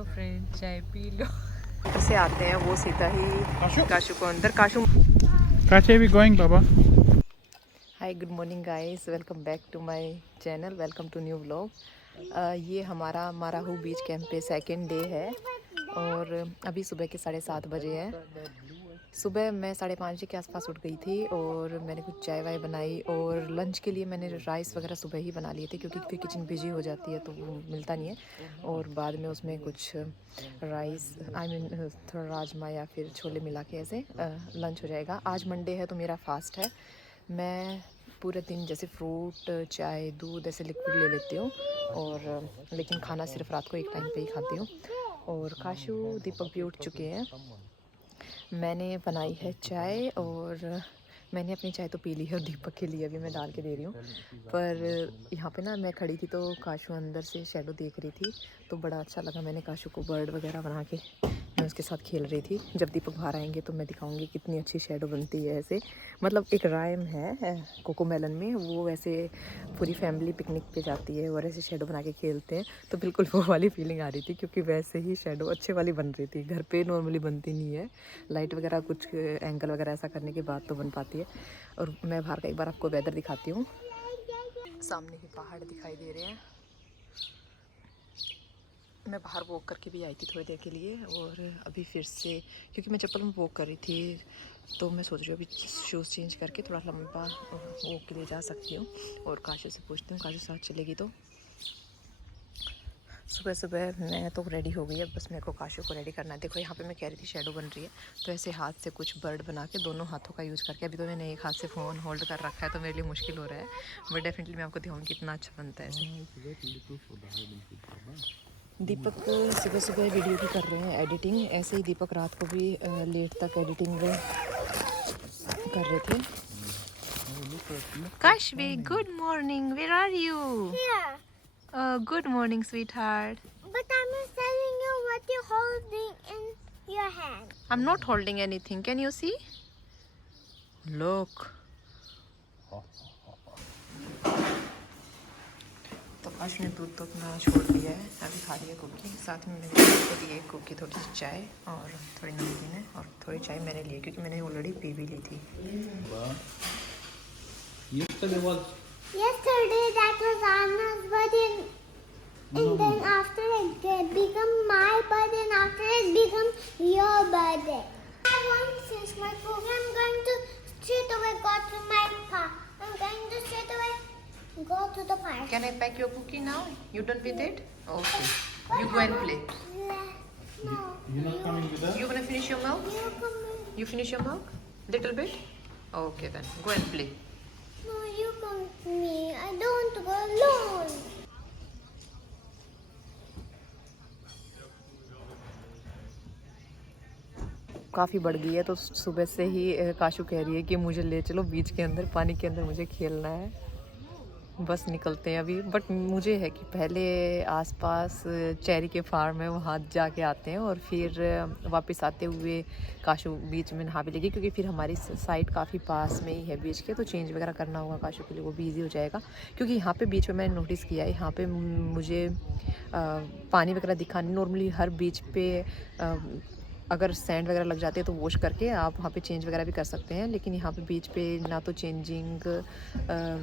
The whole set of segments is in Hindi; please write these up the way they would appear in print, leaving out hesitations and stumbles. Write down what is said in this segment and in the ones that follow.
चलो फ्रेंड चाय पी लो। से आते हैं वो सीधा ही काशू को अंदर। Kashu Kache, we going, Baba? Hi good morning guys, welcome back to my channel, welcome to new vlog. ये हमारा माराहू बीच कैंप पे सेकंड डे है और अभी सुबह के 7:30 बजे हैं। सुबह मैं 5:30 के आसपास उठ गई थी और मैंने कुछ चाय वाय बनाई और लंच के लिए मैंने राइस वगैरह सुबह ही बना लिए थे क्योंकि फिर किचन बिजी हो जाती है तो वो मिलता नहीं है और बाद में उसमें कुछ राइस थोड़ा राजमा या फिर छोले मिला के ऐसे लंच हो जाएगा। आज मंडे है तो मेरा फास्ट है। मैं पूरे दिन जैसे फ्रूट चाय दूध ऐसे लिक्विड ले लेती हूँ और लेकिन खाना सिर्फ रात को एक टाइम पे ही खाती हूँ। और काशू दीपक भी उठ चुके हैं। मैंने बनाई है चाय और मैंने अपनी चाय तो पी ली है और दीपक के लिए अभी मैं डाल के दे रही हूँ। पर यहाँ पे ना मैं खड़ी थी तो काशू अंदर से शैडो देख रही थी तो बड़ा अच्छा लगा। मैंने काशू को बर्ड वगैरह बना के मैं उसके साथ खेल रही थी। जब दीपक बाहर आएंगे तो मैं दिखाऊंगी कितनी अच्छी शैडो बनती है। ऐसे मतलब एक राइम है कोकोमेलन में, वो वैसे पूरी फैमिली पिकनिक पे जाती है और ऐसे शैडो बना के खेलते हैं तो बिल्कुल वो वाली फीलिंग आ रही थी क्योंकि वैसे ही शैडो अच्छे वाली बन रही थी। घर पे नॉर्मली बनती नहीं है, लाइट वगैरह कुछ एंगल वगैरह ऐसा करने के बाद तो बन पाती है। और मैं बाहर का एक बार आपको वेदर दिखाती हूँ। सामने ही पहाड़ दिखाई दे रहे हैं। मैं बाहर वॉक करके भी आई थी थोड़ी देर के लिए और अभी फिर से क्योंकि मैं चप्पल में वॉक कर रही थी तो मैं सोच रही हूँ अभी शूज़ चेंज करके थोड़ा लंबा वॉक के लिए जा सकती हूँ। और काशू से पूछती हूँ, काशू साथ चलेगी तो। सुबह सुबह मैं तो रेडी हो गई है, बस मेरे को काशू को रेडी करना है। देखो यहाँ पे मैं कह रही थी शैडो बन रही है तो ऐसे हाथ से कुछ बर्ड बना के दोनों हाथों का यूज़ करके, अभी तो मैंने एक हाथ से फ़ोन होल्ड कर रखा है तो मेरे लिए मुश्किल हो रहा है बट डेफिनेटली मैं आपको दिखाऊंगी कितना अच्छा बनता है ऐसे। दीपक सुबह सुबह वीडियो भी कर रहे हैं एडिटिंग। ऐसे ही दीपक रात को भी लेट तक एडिटिंग कर रहे थे। Kashvi good morning, where are you? Good morning sweetheart. But I'm telling you what you're holding in your hand. I'm not holding anything. Can you see? Look. तो काशू ने दूध तो अपना छोड़ दिया है, अभी खा लिया कुकी। साथ में मैंने इसको दी एक कुकी, थोड़ी सी चाय और थोड़ी नमकीन है और थोड़ी चाय मैंने ली क्योंकि मैंने ऑलरेडी पी भी ली थी। Yesterday that was Anna's birthday, and then after it become my birthday, and after it become your birthday. I want to finish my program. I'm going to straight away go to my park. I'm going to straight away go to the park. Can I pack your cookie now? You done with it? Okay. You go and play. No. You're not coming with us? You gonna finish your milk? You come. You finish your milk? Little bit? Okay then. Go and play. No, you come with me. I don't want to go alone. काफ़ी बढ़ गई है तो सुबह से ही काशू कह रही है कि मुझे ले चलो बीच के अंदर, पानी के अंदर मुझे खेलना है। बस निकलते हैं अभी। बट मुझे है कि पहले आसपास चेरी के फार्म है वहाँ जाके आते हैं और फिर वापस आते हुए काशू बीच में नहा भी लेगी क्योंकि फिर हमारी साइड काफ़ी पास में ही है बीच के, तो चेंज वगैरह करना होगा काशू के लिए, वो भी ईजी हो जाएगा। क्योंकि यहाँ पे बीच में मैंने नोटिस किया है यहाँ पे मुझे पानी वगैरह दिखा नहीं। नॉर्मली हर बीच पे अगर सैंड वगैरह लग जाते हैं तो वॉश करके आप वहाँ पे चेंज वगैरह भी कर सकते हैं, लेकिन यहाँ पे बीच पे ना तो चेंजिंग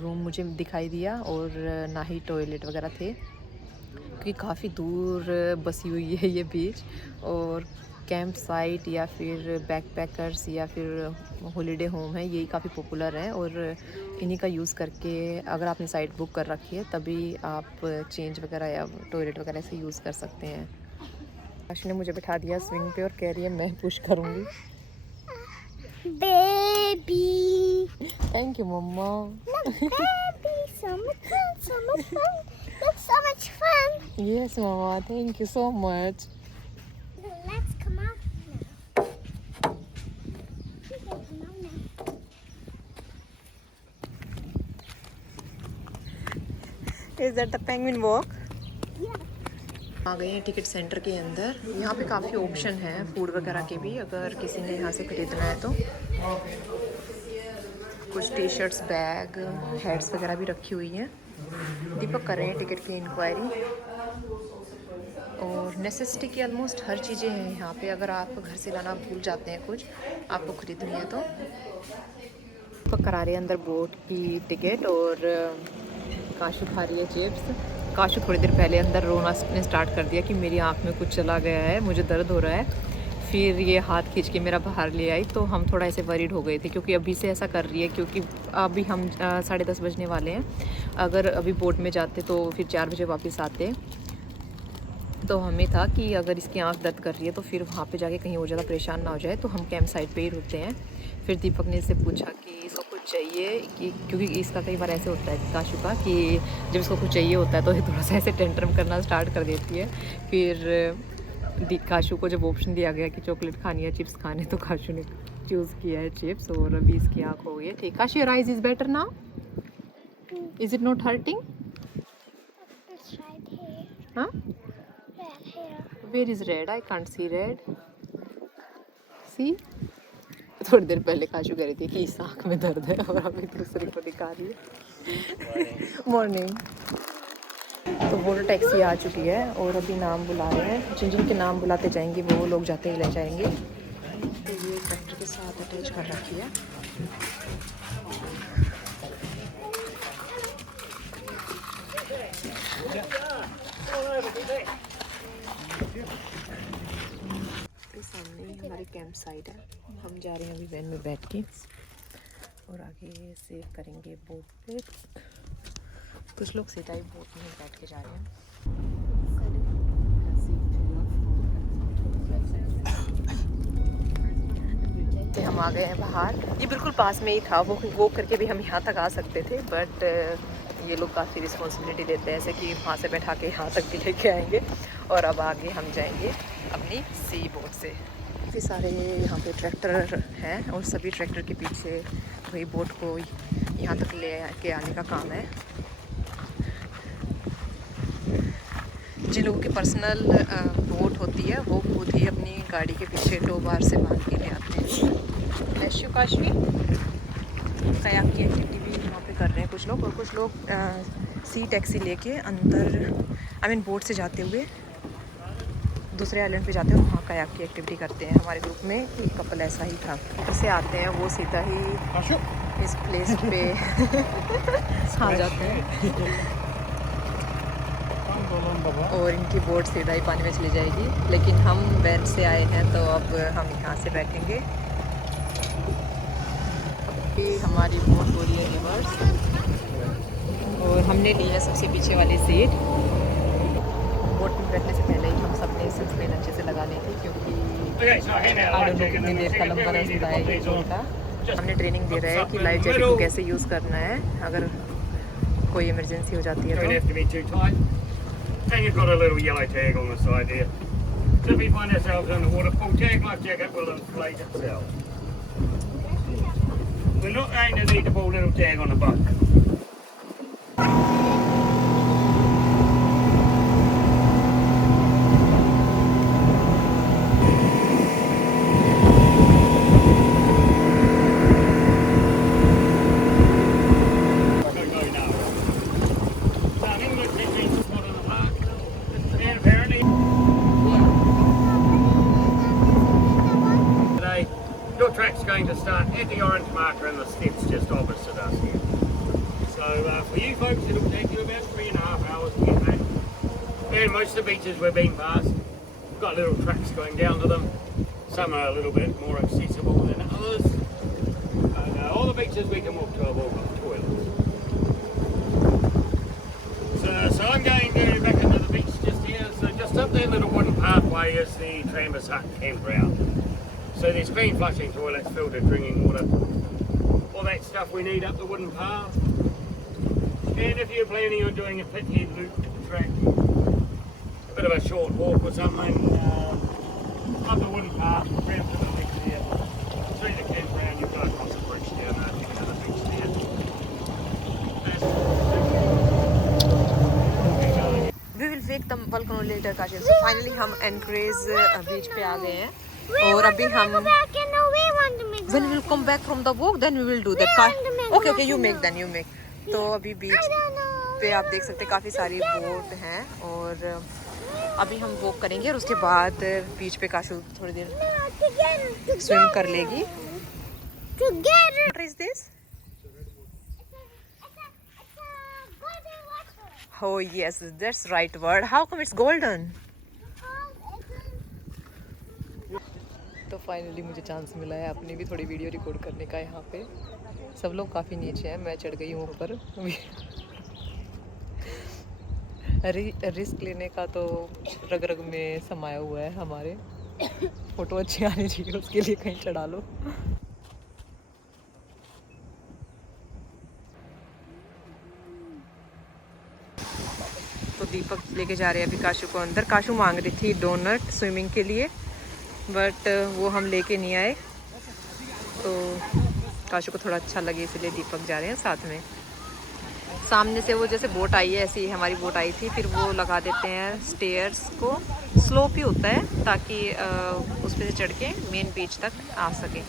रूम मुझे दिखाई दिया और ना ही टॉयलेट वगैरह थे क्योंकि काफ़ी दूर बसी हुई है ये बीच। और कैंप साइट या फिर बैकपैकर्स या फिर हॉलीडे होम है, यही काफ़ी पॉपुलर है और इन्हीं का यूज़ करके अगर आपने साइट बुक कर रखी है तभी आप चेंज वगैरह या टॉयलेट वगैरह से यूज़ कर सकते हैं। काशू ने मुझे बिठा दिया स्विंग पे और कह रही है मैं पुश करूँगी। Baby. Thank you mamma. Look, baby. So much fun. So much fun. That's so much fun. Yes mamma, thank you so much. Let's come out now. We can come out now. Is that the penguin walk? Yeah. आ गए हैं टिकट सेंटर के अंदर। यहाँ पे काफ़ी ऑप्शन है फूड वगैरह के भी, अगर किसी ने यहाँ से ख़रीदना है तो। कुछ टी शर्ट्स, बैग, हेड्स वगैरह भी रखी हुई हैं। दीपक कर रहे हैं टिकट की इंक्वायरी। और नेसेसिटी की ऑलमोस्ट हर चीज़ें हैं यहाँ पे। अगर आप घर से लाना भूल जाते हैं कुछ आपको ख़रीदनी है तो करा रहे हैं अंदर बोट की टिकट। और काशू खा रही है चिप्स। काशू थोड़ी देर पहले अंदर रोना ने स्टार्ट कर दिया कि मेरी आँख में कुछ चला गया है, मुझे दर्द हो रहा है। फिर ये हाथ खींच के मेरा बाहर ले आई तो हम थोड़ा ऐसे वरीड हो गए थे क्योंकि अभी से ऐसा कर रही है, क्योंकि अभी हम 10:30 बजने वाले हैं। अगर अभी बोट में जाते तो फिर 4 बजे वापस आते। तो हमें था कि अगर इसकी आंख दर्द कर रही है तो फिर वहाँ पे जाके कहीं और ज़्यादा परेशान ना हो जाए, तो हम कैंप साइट पे ही रुकते हैं। फिर दीपक ने इससे पूछा कि इसको कुछ चाहिए, कि क्योंकि इसका कई बार ऐसे होता है काशू का कि जब इसको कुछ चाहिए होता है तो ये थोड़ा सा ऐसे टेंट्रम करना स्टार्ट कर देती है। फिर काशू को जब ऑप्शन दिया गया कि चॉकलेट खानी है चिप्स खाने, तो काशू ने चूज़ किया है चिप्स। और अभी इसकी आँख हो गई है ठीक। Kashu your eyes is better now, is it not hurting? हाँ, where is red? I can't see red. See? थोड़ी देर पहले काशू कह रही थी कि इस आँख में दर्द है और अभी दूसरे को दिखा रही है। मॉर्निंग। तो वो टैक्सी आ चुकी है और अभी नाम बुला रहे हैं। जिन जिन के नाम बुलाते जाएंगे वो लोग जाते ही ले जाएंगे। तो ये ट्रैक्टर के साथ अटैच कर रखी है। सामने ही हमारी कैंप साइट है। हम जा रहे हैं अभी वैन में बैठ के और आगे से करेंगे बोट पे। कुछ लोग सीधा ही बोट में बैठ के जा रहे हैं। हम आ गए हैं बाहर। ये बिल्कुल पास में ही था, वो करके भी हम यहाँ तक आ सकते थे, बट ये लोग काफ़ी रिस्पॉन्सिबिलिटी लेते हैं, ऐसे कि वहाँ से बैठा के यहाँ तक भी लेके आएंगे। और अब आगे हम जाएंगे अपनी सी बोट से। काफ़ी सारे यहाँ पे ट्रैक्टर हैं और सभी ट्रैक्टर के पीछे वही बोट को यहाँ तक ले के आने का काम है। जिन लोगों की पर्सनल बोट होती है वो खुद ही अपनी गाड़ी के पीछे टो बार से बांध के ले आते हैं। लेशु काशवी कयाक की एक्टिविटी भी वहाँ पे कर रहे हैं कुछ लोग, और कुछ लोग सी टैक्सी लेके अंदर बोट से जाते हुए दूसरे आइलैंड पे जाते हैं, वहाँ कयाक की एक्टिविटी करते हैं। हमारे ग्रुप में एक कपल ऐसा ही था। इसे आते हैं वो सीधा ही इस प्लेस पे आ जाते हैं और इनकी बोट सीधा ही पानी में चली जाएगी। लेकिन हम वैन से आए हैं तो अब हम यहाँ से बैठेंगे। अभी हमारी बोट हो रही है रिवर्स और हमने ली है सबसे पीछे वाली सीट। बोट में बैठने से पहले ही हम सब ने सनस्क्रीन अच्छे से लगा ली थी, क्योंकि कितनी देर का लंबा रास्ता है ये बोट का। हमने ट्रेनिंग दे रहा है कि लाइफ जैकेट को कैसे यूज़ करना है अगर कोई इमरजेंसी हो जाती है तो। And you've got a little yellow tag on the side there. So if we find ourselves in the water, full tag life jacket will inflate itself. We're not going to need to pull little tag on the boat. Your track's going to start at the orange marker and the steps just opposite us here. So for you folks, it'll take you about 3.5 hours to get back. And most of the beaches we've been past, we've got little tracks going down to them. Some are a little bit more accessible than others. But all the beaches we can walk to have all got toilets. So I'm going to back into the beach just here. So just up that little wooden pathway is the Trampers Hut campground. So there's clean flushing toilets, filtered drinking water, all that stuff we need up the wooden path. And if you're planning on doing a pit head loop track, a bit of a short walk or something, up the wooden path, round to the next there, through the campground, you've got across the bridge down there to the beach there. We will wake the volcano later, Kashif. So finally हम एंकरेज बीच पे आ गए हैं और अभी हम when we will come back from the walk then we will do that. Okay, you make then you make. तो अभी बीच पे आप देख सकते हैं काफ़ी सारी बोट हैं और अभी हम वॉक करेंगे और उसके बाद बीच पे काशू थोड़ी देर Together. स्विम कर लेगी। Together. What is this? It's a golden water. Oh yes, that's right word. How come it's golden? तो फाइनली मुझे चांस मिला है अपनी भी थोड़ी वीडियो रिकॉर्ड करने का। यहाँ पे सब लोग काफ़ी नीचे हैं, मैं चढ़ गई हूँ ऊपर। रिस्क लेने का तो रग रग में समाया हुआ है हमारे। फ़ोटो अच्छी आनी चाहिए, उसके लिए कहीं चढ़ा लो। तो दीपक लेके जा रहे हैं अभी काशू को अंदर। काशू मांग रही थी डोनट स्विमिंग के लिए, बट वो हम लेके नहीं आए। तो काशू को थोड़ा अच्छा लगे इसलिए दीपक जा रहे हैं साथ में। सामने से वो जैसे बोट आई है ऐसी ही हमारी बोट आई थी, फिर वो लगा देते हैं स्टेयर्स को। स्लोप ही होता है ताकि उस पर से चढ़ के मेन बीच तक आ सके।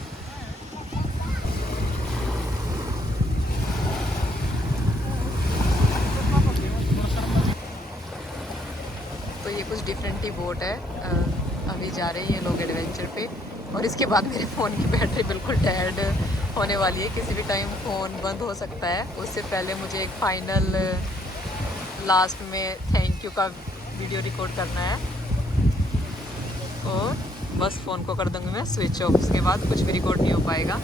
तो ये कुछ डिफरेंट ही बोट है। अभी जा रहे हैं ये लोग एडवेंचर पे। और इसके बाद मेरे फ़ोन की बैटरी बिल्कुल डेड होने वाली है, किसी भी टाइम फ़ोन बंद हो सकता है। उससे पहले मुझे एक फाइनल लास्ट में थैंक यू का वीडियो रिकॉर्ड करना है और बस फ़ोन को कर दूँगी मैं स्विच ऑफ। उसके बाद कुछ भी रिकॉर्ड नहीं हो पाएगा।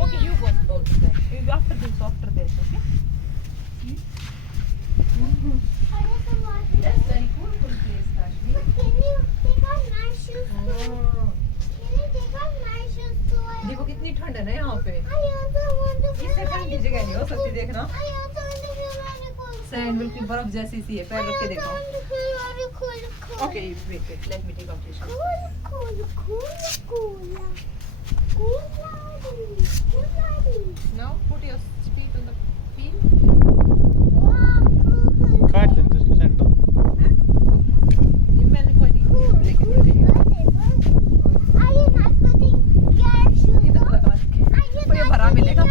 Okay, you go there. After this, okay? That's very cool place, Kashmir. Can you take off my shoes too? Can you take off my shoes too? देखो कितनी ठंड है ना यहाँ पे। I also want to feel इससे ठंड की जगह नहीं हो सकती, देखना। I also want to feel very cool. Sand बिल्कुल बर्फ जैसी सी है, पैर रख के देखो। I want to feel very cool, cool. Okay, wait, let me take off your shoes. Cool, cool, cool, cool. Cool, cool. Now put your feet on the field. Wow, cool. काट दे इसके सैंडल। ये मैंने कोई नहीं लेकिन Are you not putting your shoes इधर on? लगा के Are you तो ये not भरा मिलेगा।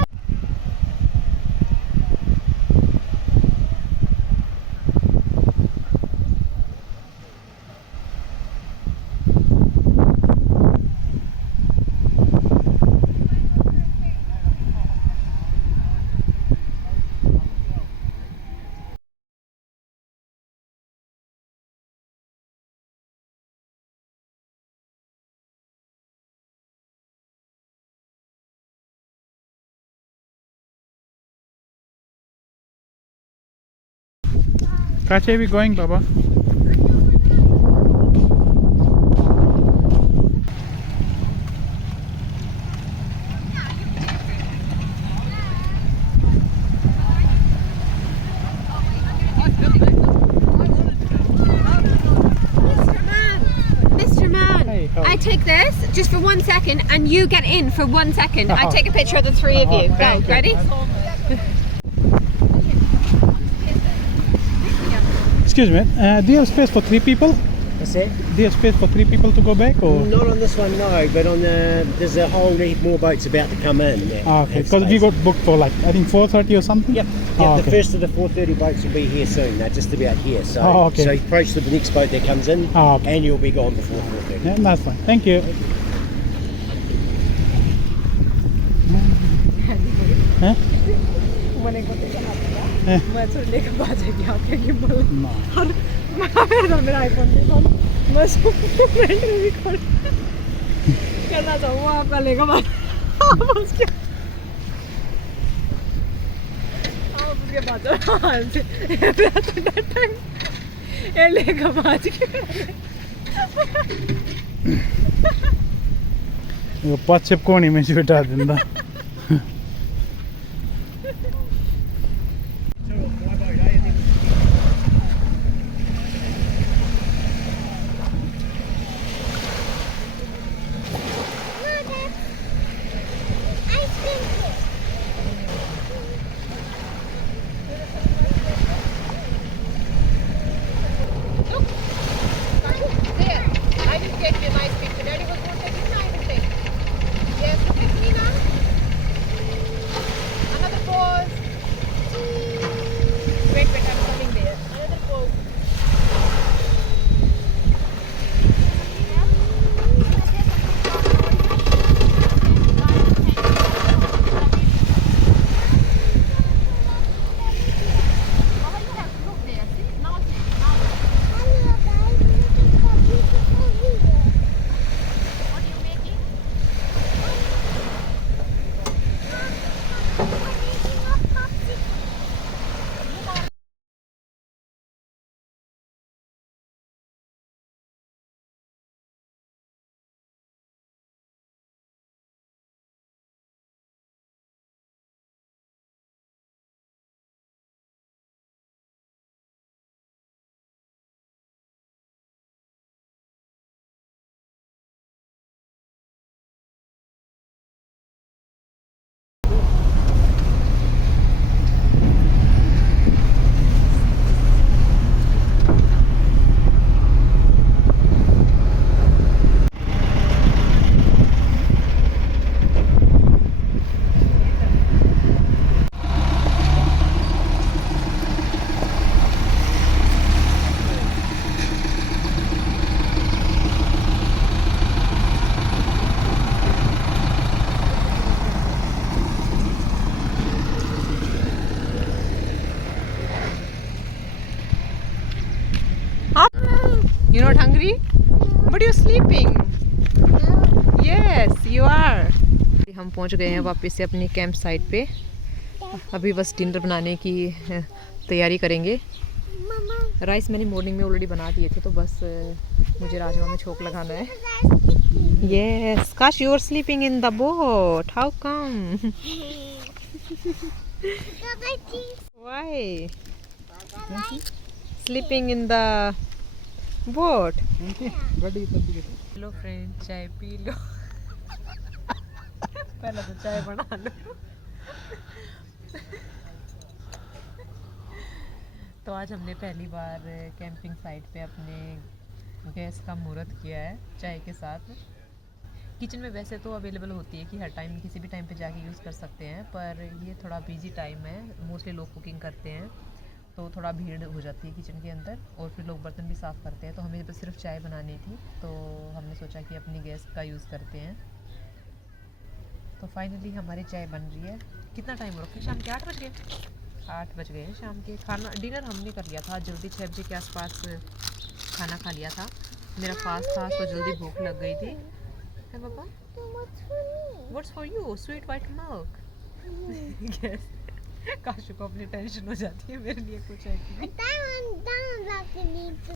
Kache, we going, Baba? Mr. Man, Hey, how- I take this just for 1 second and you get in for 1 second. I take a picture of the three of you. Go, thank you. ready? Excuse me, do you have space for 3 people? That's it. Do you have space for 3 people to go back, or? Not on this one, no. But on there's a whole heap more boats about to come in. Yeah. Ah, okay, That's because we space. got booked for like I think 4:30 or something. Yep. Ah, The okay. first of the 4:30 boats will be here soon. They're just about here. So, Oh, okay. so approach the next boat that comes in, Ah, okay. and you'll be gone before 4:30. Yeah, that's fine. Thank you. Huh? मैं छोड़ने के बाद है कि आपके गिम्बल No. और मेरा आईफोन देखो मैं फ्रेंड में भी कॉल करना चाहूँगा आपका लेगा आप उसके बाद टाइम ये लेगा बाज के यो पछि कोणी में छुटा दिंदा ice cream cake. There, I will take the nice picture. Daddy was going to take it, I will take it. Yes, look at me now. Another pose. Wait, I'm coming there. Another pose. Hello guys, look at the beautiful video. What are you making? I'm making a popsicle. You're not hungry? But you're sleeping. Yes, you are. हम पहुंच गए हैं वापस से अपनी कैंप साइट पे। अभी बस डिनर बनाने की तैयारी करेंगे। राइस मैंने मॉर्निंग में ऑलरेडी बना दिए थे, तो बस मुझे राजमा में छोंक लगाना है। Yes, Kash, you're sleeping in the boat. How come? Why? Sleeping in the boat. Hello friend, चाय पी लो। पहले तो चाय बना लो। तो आज हमने पहली बार कैंपिंग साइट पे अपने गैस का मुहूर्त किया है चाय के साथ। किचन में वैसे तो अवेलेबल होती है कि हर टाइम किसी भी टाइम पे जाके यूज़ कर सकते हैं, पर ये थोड़ा बिजी टाइम है, मोस्टली लोग कुकिंग करते हैं तो थोड़ा भीड़ हो जाती है किचन के अंदर, और फिर लोग बर्तन भी साफ़ करते हैं। तो हमें बस सिर्फ चाय बनानी थी, तो हमने सोचा कि अपनी गैस का यूज़ करते हैं। तो फाइनली हमारी चाय बन रही है। कितना टाइम हो रखा है? शाम के 8 बज गए। 8 बज गए हैं शाम के। खाना डिनर हमने कर लिया था जल्दी, 6 बजे के आसपास खाना खा लिया था। मेरा फास्ट था तो जल्दी भूख लग गई थी। है पापा? What's for you? Sweet white milk. Yes. Cashew को अपनी टेंशन हो जाती है मेरे लिए कुछ है कि नहीं।